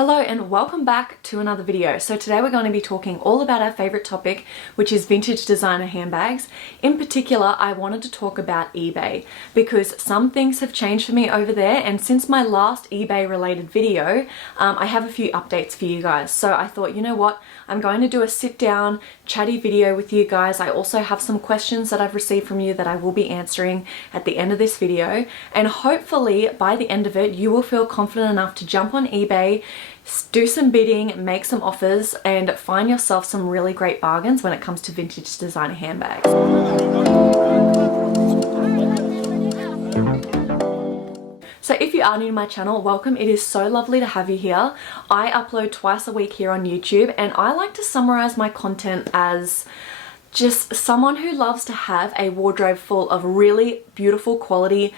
Hello and welcome back to another video. So today we're going to be talking all about our favorite topic, which is vintage designer handbags. In particular, I wanted to talk about eBay because some things have changed for me over there, and since my last eBay related video, I have a few updates for you guys. So I thought, you know what, I'm going to do a sit down chatty video with you guys. I also have some questions that I've received from you that I will be answering at the end of this video, and hopefully by the end of it you will feel confident enough to jump on eBay, do some bidding, make some offers, and find yourself some really great bargains when it comes to vintage designer handbags. So if you are new to my channel, welcome. It is so lovely to have you here. I upload twice a week here on YouTube, and I like to summarize my content as just someone who loves to have a wardrobe full of really beautiful quality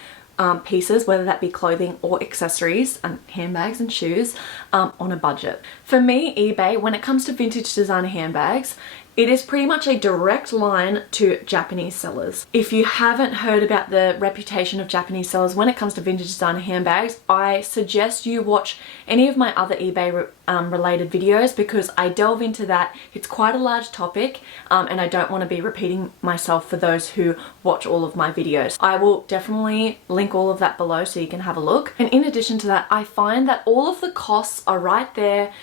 pieces, whether that be clothing or accessories and handbags and shoes, on a budget. For me, eBay, when it comes to vintage designer handbags, it is pretty much a direct line to Japanese sellers. If you haven't heard about the reputation of Japanese sellers when it comes to vintage designer handbags, I suggest you watch any of my other eBay related videos because I delve into that. It's quite a large topic, and I don't want to be repeating myself for those who watch all of my videos. I will definitely link all of that below so you can have a look. And in addition to that, I find that all of the costs are right there.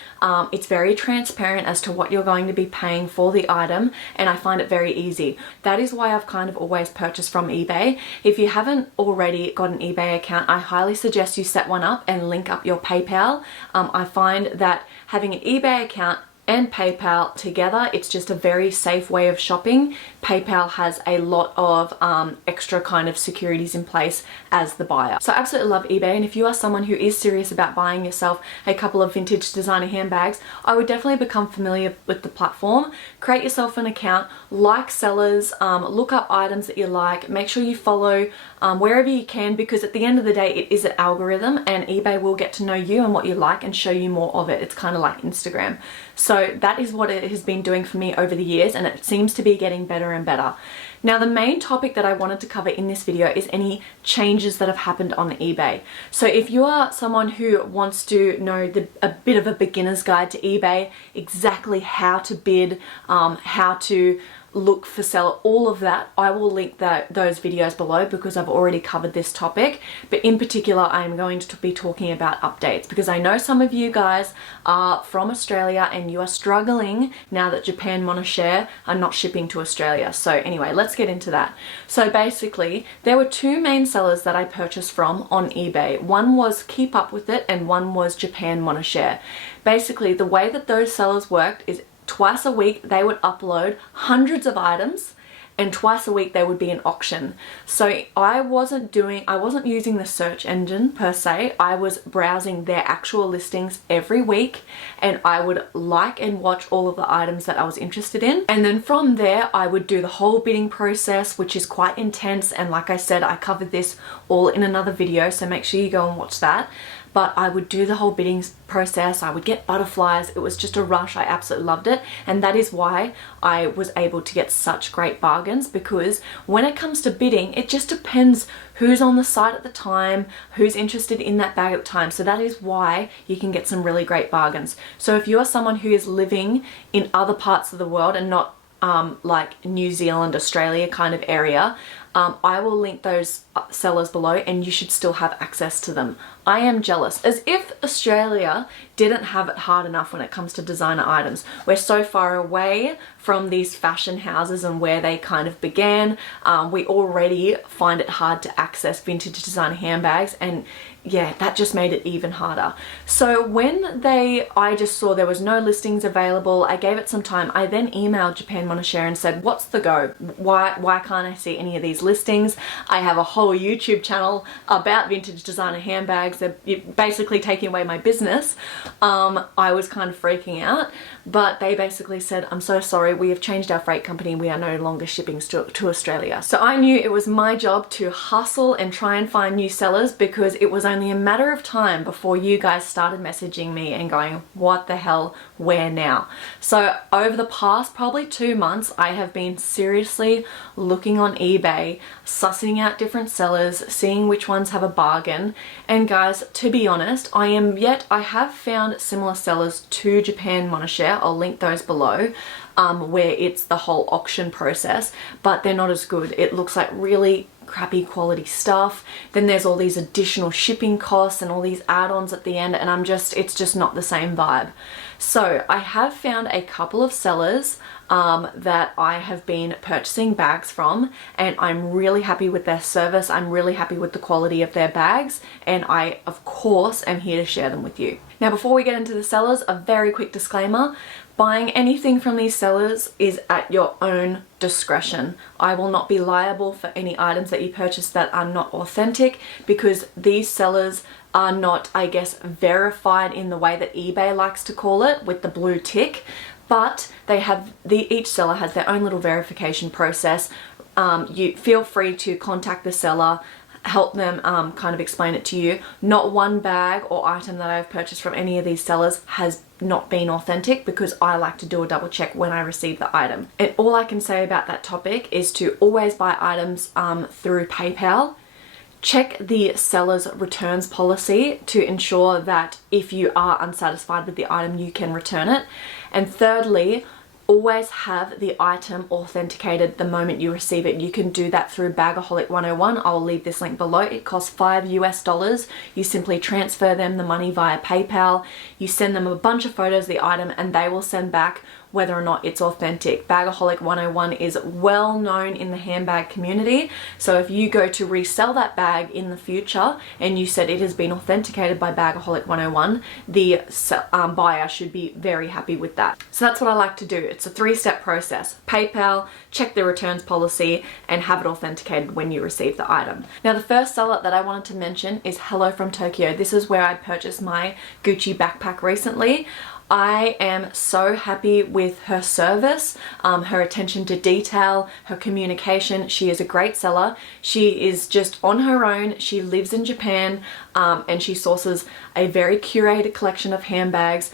It's very transparent as to what you're going to be paying for the item, and I find it very easy. That is why I've kind of always purchased from eBay. If you haven't already got an eBay account, I highly suggest you set one up and link up your PayPal. I find that having an eBay account and PayPal together, it's just a very safe way of shopping. PayPal has a lot of extra kind of securities in place as the buyer. So I absolutely love eBay, and if you are someone who is serious about buying yourself a couple of vintage designer handbags, I would definitely become familiar with the platform. Create yourself an account, like sellers, look up items that you like, make sure you follow wherever you can, because at the end of the day it is an algorithm and eBay will get to know you and what you like and show you more of it. It's kind of like Instagram. So that is what it has been doing for me over the years, and it seems to be getting better and better. Now, the main topic that I wanted to cover in this video is any changes that have happened on eBay. So if you are someone who wants to know a bit of a beginner's guide to eBay, exactly how to bid, how to look for seller, all of that, I will link those videos below because I've already covered this topic. But in particular, I'm going to be talking about updates because I know some of you guys are from Australia and you are struggling now that Japan monoshare are not shipping to Australia. So anyway, let's get into that. So basically, there were two main sellers that I purchased from on eBay. One was Keep Up With It and one was Japan monoshare. Basically, the way that those sellers worked is twice a week they would upload hundreds of items, and twice a week there would be an auction. So I wasn't using the search engine per se. I was browsing their actual listings every week, and I would like and watch all of the items that I was interested in. And then from there, I would do the whole bidding process, which is quite intense. And like I said, I covered this all in another video, so make sure you go and watch that. But I would do the whole bidding process. I would get butterflies. It was just a rush. I absolutely loved it. And that is why I was able to get such great bargains, because when it comes to bidding, it just depends who's on the site at the time, who's interested in that bag at the time. So that is why you can get some really great bargains. So if you are someone who is living in other parts of the world and not like New Zealand, Australia kind of area, I will link those sellers below and you should still have access to them. I am jealous, as if Australia didn't have it hard enough when it comes to designer items. We're so far away from these fashion houses and where they kind of began. We already find it hard to access vintage designer handbags, and yeah, that just made it even harder. So when I just saw there was no listings available, I gave it some time. I then emailed Japan monoshare and said, what's the go? Why can't I see any of these listings? I have a whole YouTube channel about vintage designer handbags. They're basically taking away my business. I was kind of freaking out, but they basically said, I'm so sorry, we have changed our freight company. We are no longer shipping to Australia. So I knew it was my job to hustle and try and find new sellers, because it was only a matter of time before you guys started messaging me and going, what the hell, where now? So over the past probably 2 months, I have been seriously looking on eBay day, sussing out different sellers, seeing which ones have a bargain. And guys, to be honest, I have found similar sellers to Japan Monoshare. I'll link those below, where it's the whole auction process, but they're not as good. It looks like really crappy quality stuff. Then there's all these additional shipping costs and all these add-ons at the end, and it's just not the same vibe. So I have found a couple of sellers that I have been purchasing bags from, and I'm really happy with their service. I'm really happy with the quality of their bags, and I of course am here to share them with you. Now before we get into the sellers, a very quick disclaimer. Buying anything from these sellers is at your own discretion. I will not be liable for any items that you purchase that are not authentic, because these sellers are not, I guess, verified in the way that eBay likes to call it, with the blue tick, but each seller has their own little verification process. You feel free to contact the seller, help them kind of explain it to you. Not one bag or item that I've purchased from any of these sellers has not been authentic, because I like to do a double check when I receive the item. And all I can say about that topic is to always buy items through PayPal. Check the seller's returns policy to ensure that if you are unsatisfied with the item, you can return it. And thirdly, always have the item authenticated the moment you receive it. You can do that through Bagaholic 101. I'll leave this link below. It costs $5 US. You simply transfer them the money via PayPal. You send them a bunch of photos of the item, and they will send back whether or not it's authentic. Bagaholic 101 is well known in the handbag community, so if you go to resell that bag in the future and you said it has been authenticated by Bagaholic 101, the buyer should be very happy with that. So that's what I like to do. It's a 3-step process. PayPal, check the returns policy, and have it authenticated when you receive the item. Now the first seller that I wanted to mention is Hello from Tokyo. This is where I purchased my Gucci backpack recently. I am so happy with her service, her attention to detail, her communication. She is a great seller. She is just on her own. She lives in Japan, and she sources a very curated collection of handbags,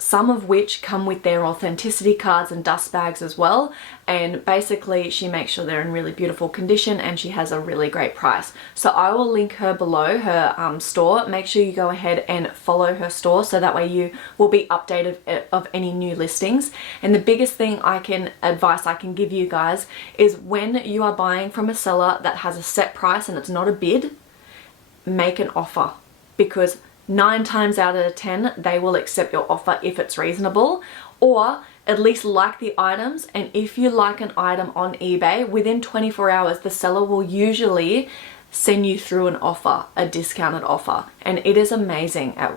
some of which come with their authenticity cards and dust bags as well. And basically she makes sure they're in really beautiful condition, and she has a really great price. So I will link her below, her store. Make sure you go ahead and follow her store, so that way you will be updated of any new listings. And the biggest advice I can give you guys is, when you are buying from a seller that has a set price and it's not a bid, make an offer, because 9 times out of 10, they will accept your offer if it's reasonable, or at least like the items. And if you like an item on eBay, within 24 hours, the seller will usually send you through an offer, a discounted offer. And it is amazing at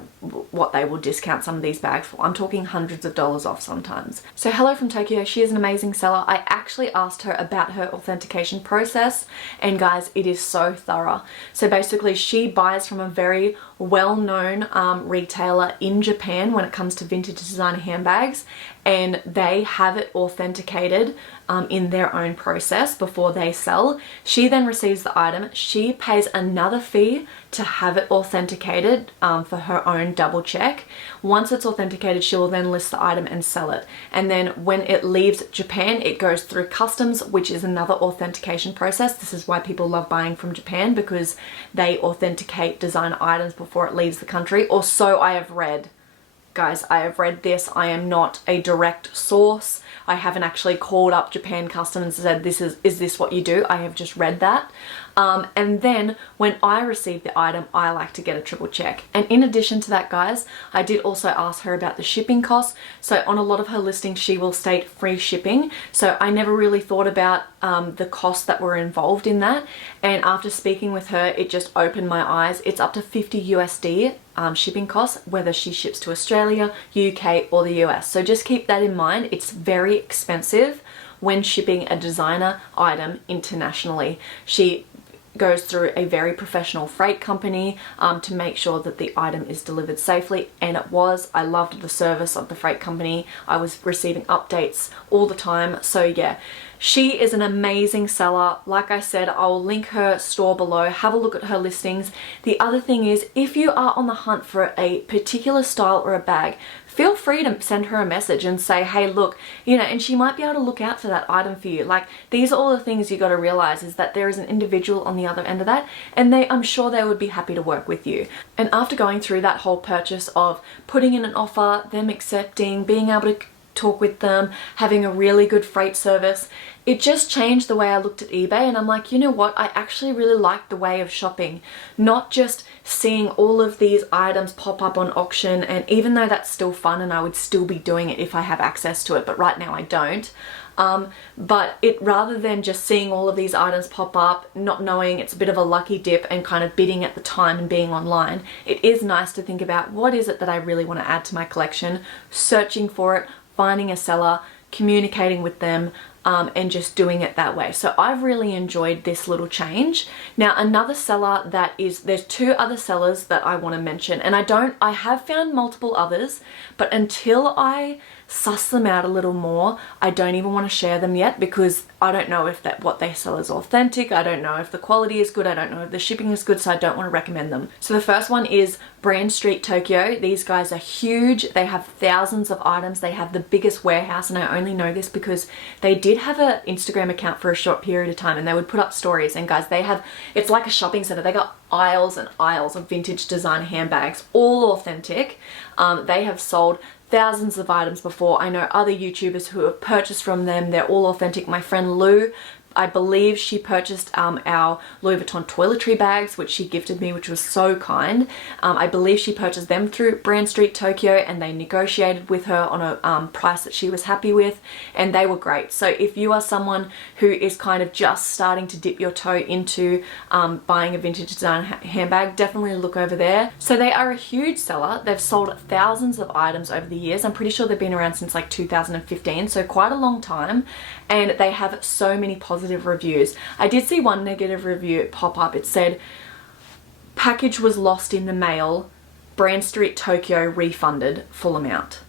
what they will discount some of these bags for. I'm talking hundreds of dollars off sometimes. So Hello from Tokyo, she is an amazing seller. I actually asked her about her authentication process, and guys, it is so thorough. So basically she buys from a very well-known retailer in Japan when it comes to vintage designer handbags, and they have it authenticated in their own process before they sell. She then receives the item. She pays another fee to have it authenticated for her own double check. Once it's authenticated, she will then list the item and sell it. And then when it leaves Japan, it goes through customs, which is another authentication process. This is why people love buying from Japan, because they authenticate designer items before it leaves the country, or so I have read. Guys, I have read this. I am not a direct source. I haven't actually called up Japan Customs and said, is this what you do? I have just read that. And then when I receive the item, I like to get a triple check. And in addition to that, guys, I did also ask her about the shipping costs. So on a lot of her listings, she will state free shipping. So I never really thought about the costs that were involved in that. And after speaking with her, it just opened my eyes. It's up to 50 USD shipping costs, whether she ships to Australia, UK, or the US. So just keep that in mind. It's very expensive when shipping a designer item internationally. She goes through a very professional freight company to make sure that the item is delivered safely, and it was. I loved the service of the freight company. I was receiving updates all the time. So yeah, She is an amazing seller. Like I said, I'll link her store below. Have a look at her listings. The other thing is, if you are on the hunt for a particular style or a bag, feel free to send her a message and say, hey, look, you know, and she might be able to look out for that item for you. Like, these are all the things you got to realize, is that there is an individual on the other end of that, and I'm sure they would be happy to work with you. And after going through that whole purchase of putting in an offer, them accepting, being able to talk with them, having a really good freight service, it just changed the way I looked at eBay. And I'm like, you know what, I actually really like the way of shopping, not just seeing all of these items pop up on auction. And even though that's still fun and I would still be doing it if I have access to it, but right now I don't, but rather than just seeing all of these items pop up, not knowing, it's a bit of a lucky dip and kind of bidding at the time and being online, it is nice to think about, what is it that I really want to add to my collection, searching for it, finding a seller, communicating with them, and just doing it that way. So I've really enjoyed this little change. Now, another seller there's two other sellers that I want to mention, and I have found multiple others, but until I suss them out a little more, I don't even want to share them yet, because I don't know if what they sell is authentic. I don't know if the quality is good. I don't know if the shipping is good, so I don't want to recommend them. So the first one is Brand Street Tokyo. These guys are huge. They have thousands of items. They have the biggest warehouse, and I only know this because they did have an Instagram account for a short period of time, and they would put up stories, and guys, it's like a shopping center. They got aisles and aisles of vintage design handbags, all authentic. They have sold thousands of items before. I know other YouTubers who have purchased from them. They're all authentic. My friend Lou, I believe she purchased our Louis Vuitton toiletry bags, which she gifted me, which was so kind. I believe she purchased them through Brand Street Tokyo, and they negotiated with her on a price that she was happy with, and they were great. So if you are someone who is kind of just starting to dip your toe into buying a vintage design handbag, definitely look over there. So they are a huge seller. They've sold thousands of items over the years. I'm pretty sure they've been around since like 2015, so quite a long time, and they have so many positive reviews. I did see one negative review pop up. It said, package was lost in the mail, Brand Street Tokyo refunded full amount.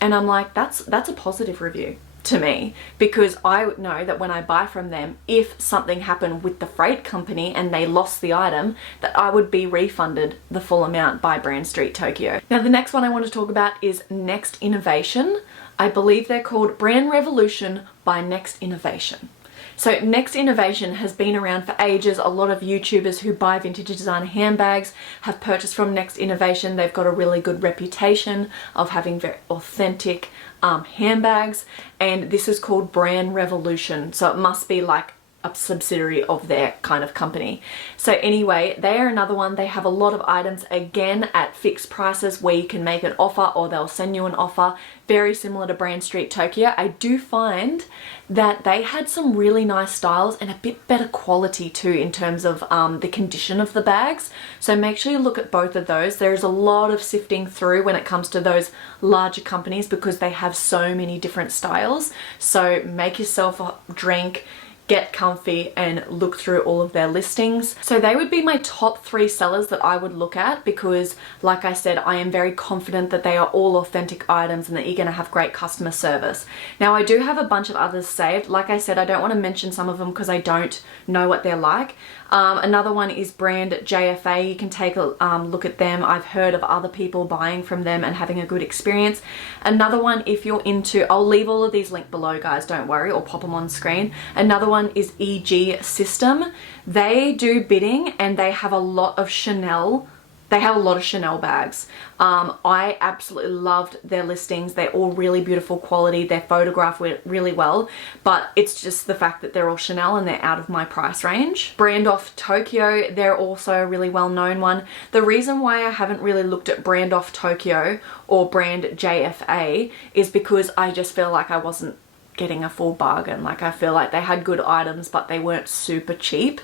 And I'm like, that's a positive review to me, because I know that when I buy from them, if something happened with the freight company and they lost the item, that I would be refunded the full amount by Brand Street Tokyo. Now, the next one I want to talk about is Next Innovation. I believe they're called Brand Revolution by Next Innovation. So Next Innovation has been around for ages. A lot of YouTubers who buy vintage design handbags have purchased from Next Innovation. They've got a really good reputation of having very authentic handbags, and this is called Brand Revolution. So it must be like a subsidiary of their kind of company. So anyway, they are another one. They have a lot of items, again, at fixed prices where you can make an offer or they'll send you an offer, very similar to Brand Street Tokyo. I do find that they had some really nice styles and a bit better quality too in terms of the condition of the bags. So make sure you look at both of those. There's a lot of sifting through when it comes to those larger companies because they have so many different styles. So make yourself a drink, get comfy, and look through all of their listings. So they would be my top 3 sellers that I would look at, because like I said, I am very confident that they are all authentic items and that you're gonna have great customer service. Now, I do have a bunch of others saved. Like I said, I don't want to mention some of them because I don't know what they're like. Another one is Brand JFA. You can take a look at them. I've heard of other people buying from them and having a good experience. Another one, if you're into, I'll leave all of these linked below, guys, don't worry, or pop them on screen. Another one is EG System. They do bidding and they have a lot of Chanel. They have a lot of Chanel bags. I absolutely loved their listings. They're all really beautiful quality. They're photographed really well, but it's just the fact that they're all Chanel and they're out of my price range. Brand Off Tokyo, they're also a really well-known one. The reason why I haven't really looked at Brand Off Tokyo or Brand JFA is because I just feel like I wasn't getting a full bargain. Like, I feel like they had good items, but they weren't super cheap.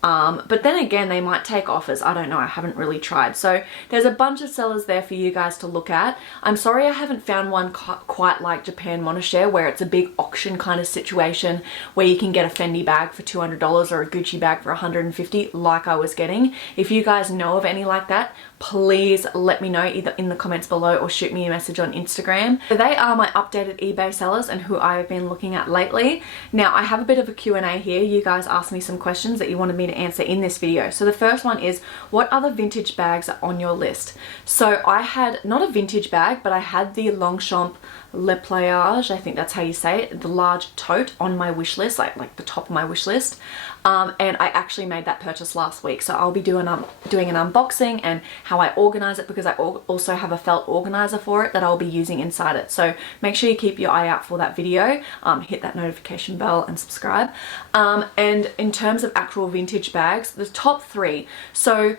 But then again, they might take offers. I don't know. I haven't really tried. So there's a bunch of sellers there for you guys to look at. I'm sorry I haven't found one quite like Japan Monoshare, where it's a big auction kind of situation where you can get a Fendi bag for $200 or a Gucci bag for $150 like I was getting. If you guys know of any like that, please let me know either in the comments below or shoot me a message on Instagram. So they are my updated eBay sellers and who I've been looking at lately. Now I have a bit of a Q&A here. You guys asked me some questions that you wanted me to answer in this video. So the first one is, what other vintage bags are on your list? So I had not a vintage bag, but I had the Longchamp Le Playage, I think that's how you say it, the large tote on my wish list, like the top of my wish list. And I actually made that purchase last week. So I'll be doing an unboxing and how I organize it, because I also have a felt organizer for it that I'll be using inside it. So make sure you keep your eye out for that video, hit that notification bell and subscribe. And in terms of actual vintage bags, the top 3. So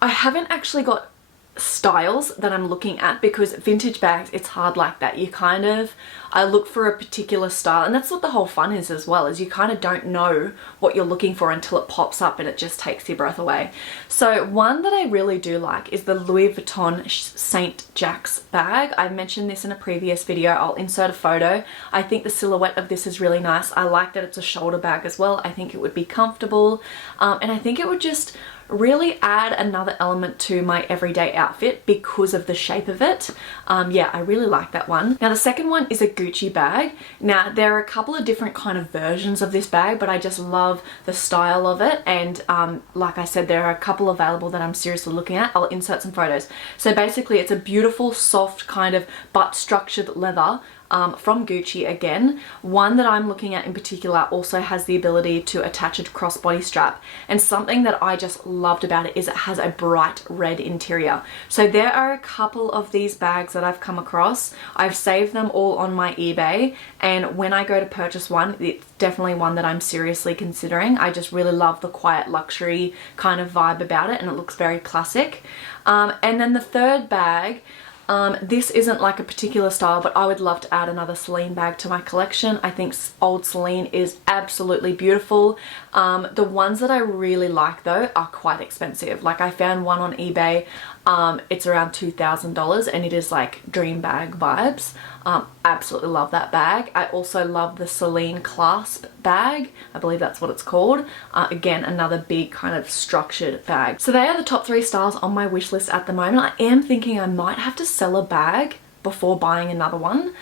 I haven't actually got styles that I'm looking at, because vintage bags, it's hard like that. I look for a particular style, and that's what the whole fun is as well, is you kind of don't know what you're looking for until it pops up and it just takes your breath away. So one that I really do like is the Louis Vuitton St. Jacques bag. I mentioned this in a previous video. I'll insert a photo. I think the silhouette of this is really nice. I like that it's a shoulder bag as well. I think it would be comfortable, and I think it would just really add another element to my everyday outfit because of the shape of it. Yeah, I really like that one. Now the second one is a Gucci bag. Now there are a couple of different kind of versions of this bag, but I just love the style of it, and like I said, there are a couple available that I'm seriously looking at. I'll insert some photos. So basically it's a beautiful soft kind of but structured leather from Gucci again. One that I'm looking at in particular also has the ability to attach a crossbody strap, and something that I just loved about it is it has a bright red interior. So there are a couple of these bags that I've come across. I've saved them all on my eBay, and when I go to purchase one, it's definitely one that I'm seriously considering. I just really love the quiet luxury kind of vibe about it, and it looks very classic. And then the third bag, this isn't like a particular style, but I would love to add another Celine bag to my collection. I think old Celine is absolutely beautiful. The ones that I really like though are quite expensive. Like I found one on eBay, it's around $2,000, and it is like dream bag vibes. Absolutely love that bag. I also love the Celine clasp bag. I believe that's what it's called. Again, another big kind of structured bag. So they are the top 3 styles on my wish list at the moment. I am thinking I might have to sell a bag before buying another one.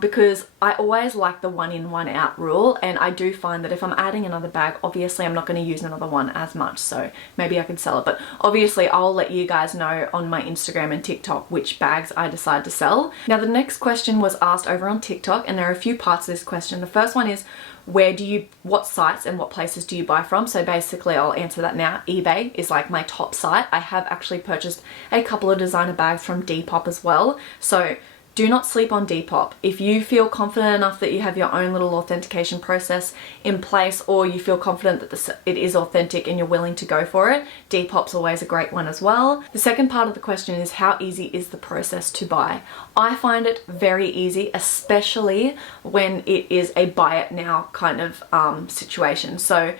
Because I always like the one in, one out rule, and I do find that if I'm adding another bag, obviously I'm not going to use another one as much, so maybe I can sell it. But obviously I'll let you guys know on my Instagram and TikTok which bags I decide to sell. Now the next question was asked over on TikTok, and there are a few parts to this question. The first one is, what sites and what places do you buy from? So basically I'll answer that now. eBay is like my top site. I have actually purchased a couple of designer bags from Depop as well, so do not sleep on Depop. If you feel confident enough that you have your own little authentication process in place, or you feel confident that it is authentic and you're willing to go for it, Depop's always a great one as well. The second part of the question is, how easy is the process to buy? I find it very easy, especially when it is a buy it now kind of situation. So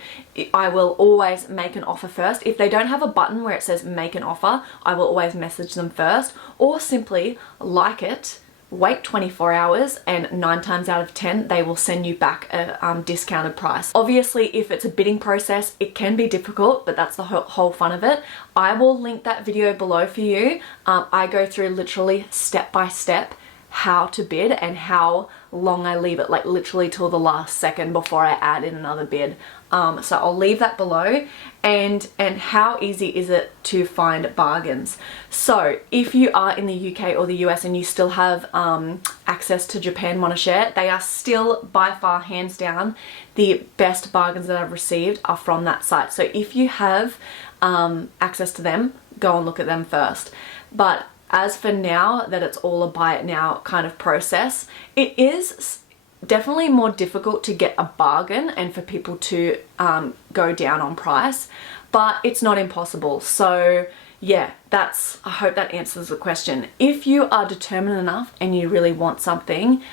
I will always make an offer first. If they don't have a button where it says make an offer, I will always message them first, or simply like it, wait 24 hours, and 9 times out of 10 they will send you back a discounted price. Obviously if it's a bidding process it can be difficult, but that's the whole fun of it. I will link that video below for you. I go through literally step by step how to bid and how long I leave it, like literally till the last second before I add in another bid. So I'll leave that below. And how easy is it to find bargains? So if you are in the UK or the US and you still have access to Japan Monoshare, they are still by far hands down the best bargains that I've received are from that site. So if you have access to them, go and look at them first. But as for now that it's all a buy it now kind of process, it is definitely more difficult to get a bargain and for people to go down on price, but it's not impossible. So yeah, I hope that answers the question. If you are determined enough and you really want something,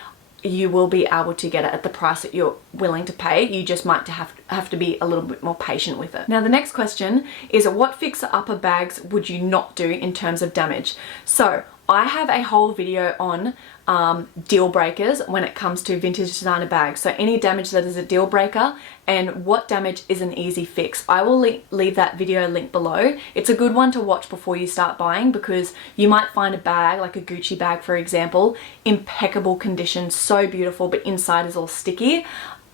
you will be able to get it at the price that you're willing to pay. You just might have to be a little bit more patient with it. Now the next question is, what fixer upper bags would you not do in terms of damage? So I have a whole video on deal breakers when it comes to vintage designer bags. So any damage that is a deal breaker and what damage is an easy fix. I will leave that video link below. It's a good one to watch before you start buying, because you might find a bag, like a Gucci bag for example, impeccable condition, so beautiful, but inside is all sticky.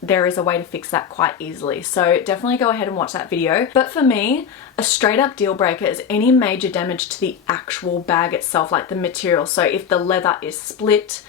There is a way to fix that quite easily. So definitely go ahead and watch that video. But for me, a straight up deal breaker is any major damage to the actual bag itself, like the material. So if the leather is split,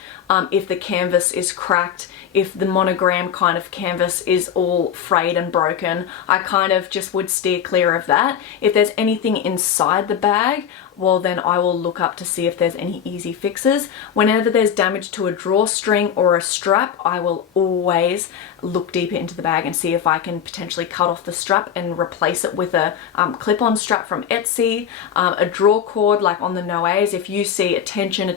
if the canvas is cracked, if the monogram kind of canvas is all frayed and broken, I kind of just would steer clear of that. If there's anything inside the bag, well then I will look up to see if there's any easy fixes. Whenever there's damage to a drawstring or a strap, I will always look deeper into the bag and see if I can potentially cut off the strap and replace it with a clip-on strap from Etsy, a draw cord like on the Noes. If you see attention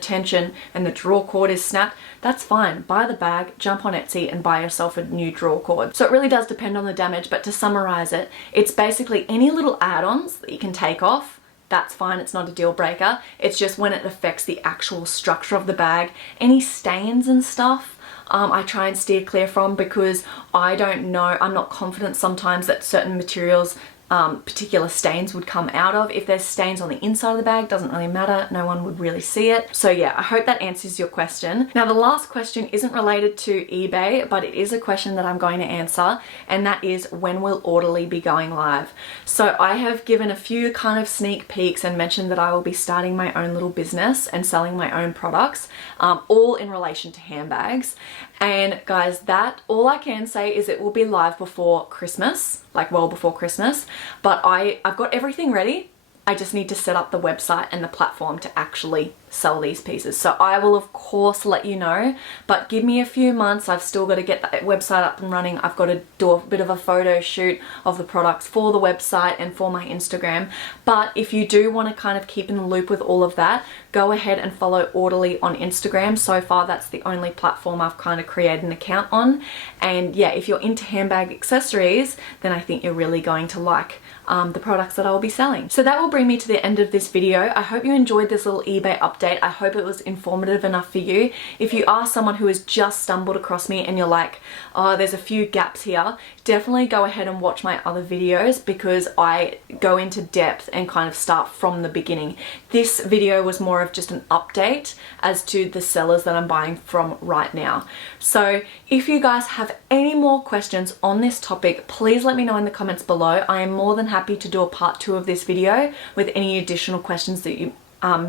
and the draw cord is snapped, that's fine. Buy the bag, jump on Etsy and buy yourself a new draw cord. So it really does depend on the damage, but to summarize it, it's basically any little add-ons that you can take off. That's fine, it's not a deal breaker. It's just when it affects the actual structure of the bag. Any stains and stuff, I try and steer clear from, because I don't know, I'm not confident sometimes that certain materials particular stains would come out of. If there's stains on the inside of the bag, doesn't really matter, no one would really see it. So yeah, I hope that answers your question. Now the last question isn't related to eBay, but it is a question that I'm going to answer, and that is, when will Orderly be going live? So I have given a few kind of sneak peeks and mentioned that I will be starting my own little business and selling my own products, all in relation to handbags. And guys, that all I can say is it will be live before Christmas, like well before Christmas, but I've got everything ready. I just need to set up the website and the platform to actually sell these pieces. So I will of course let you know, but give me a few months. I've still got to get that website up and running. I've got to do a bit of a photo shoot of the products for the website and for my Instagram. But if you do want to kind of keep in the loop with all of that, go ahead and follow Orderly on Instagram. So far that's the only platform I've kind of created an account on. And yeah, if you're into handbag accessories, then I think you're really going to like the products that I will be selling. So that will bring me to the end of this video. I hope you enjoyed this little eBay update. I hope it was informative enough for you. If you are someone who has just stumbled across me and you're like, oh, there's a few gaps here, definitely go ahead and watch my other videos, because I go into depth and kind of start from the beginning. This video was more of just an update as to the sellers that I'm buying from right now. So if you guys have any more questions on this topic, please let me know in the comments below. I am more than happy to do a part 2 of this video with any additional questions that you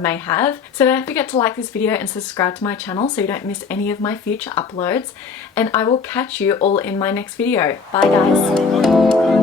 may have. So don't forget to like this video and subscribe to my channel so you don't miss any of my future uploads, and I will catch you all in my next video. Bye guys.